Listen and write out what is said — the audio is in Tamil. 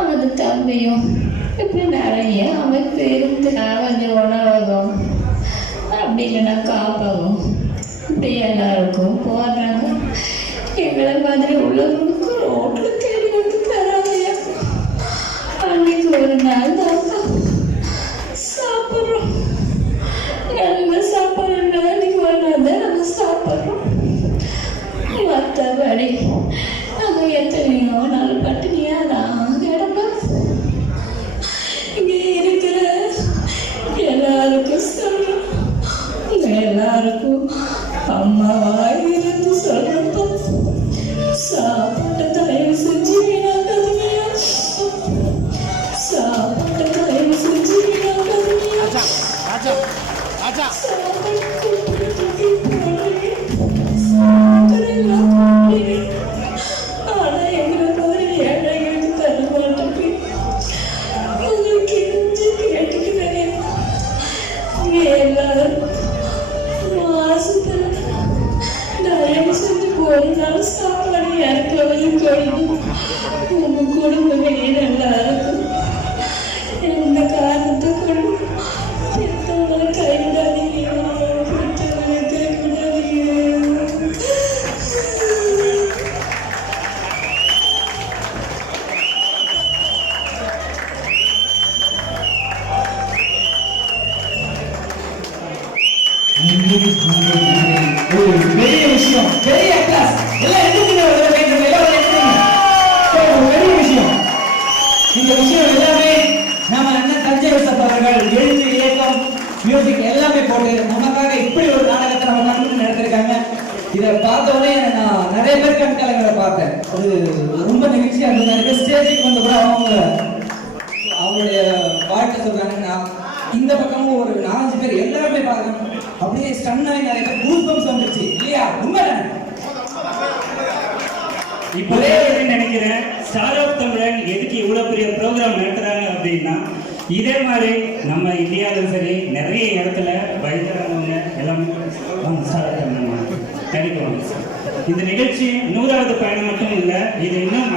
அவனது தம்பியும் இப்படி நிறைய அவன் பேரும் அவதி உணவகம் அப்படி இல்லைன்னா காப்பகம் இப்படி எல்லாருக்கும் போடுறாங்க. எங்களை மாதிரி உள்ளவங்களுக்கு ரோட்டில் தேடி வந்து தராதையா அன்னைக்கு ஒரு நாள் தாத்தா சாப்பிட்றோம். நல்ல சாப்பாடு அன்னைக்கு ஒரு நாள் தான் நம்ம சாப்பிட்றோம். மற்றபடி எல்லாருக்கும் அம்மாவா ஒரு பெரிய விஷயம் பெரிய கிளாஸ் எல்லாம் எதுக்குங்க ஒரு வேண்டுங்க எல்லாரும் எதுக்குங்க ஒரு பெரிய விஷயம். இந்த விஷயம் எல்லாமே நம்ம அண்ணன் தஞ்சை விசப் அவர்கள் எழுத்து இயக்கம் மியூசிக் எல்லாமே போட்டு நமக்காக இப்படி ஒரு நாடகத்தை நம்ம கண்டு நடத்திருக்காங்க இதை பார்த்த நான் நிறைய பேர் கண் கலங்களை பார்த்தேன் அது ரொம்ப நிகழ்ச்சியா இருந்தது எனக்கு ஸ்டேஜுக்கு வந்து கூட அவங்க அவங்களுடைய பாட்டை சொல்றாங்க நான் இந்த பக்கமும் ஒரு நாலஞ்சு பேர் எல்லாருமே பாருங்க. அப்படியே ஸ்டன் ஆகி நிறைய பேர் கூஸ் வந்துருச்சு. இல்லையா? உண்மை இப்போதே நினைக்கிறேன். ஸ்டார் ஆஃப் தமிழன் எதுக்கு இவ்வளோ பெரிய ப்ரோக்ராம் நடத்துறாங்க அப்படின்னா இதே மாதிரி நம்ம இந்தியாவிலும் சரி நிறைய இடத்துல வயதானவங்க எல்லாமே ஸ்டார் ஆஃப் தமிழன் இந்த நிகழ்ச்சி நூறாவது பயணம் மட்டும் இல்லை இது இன்னும்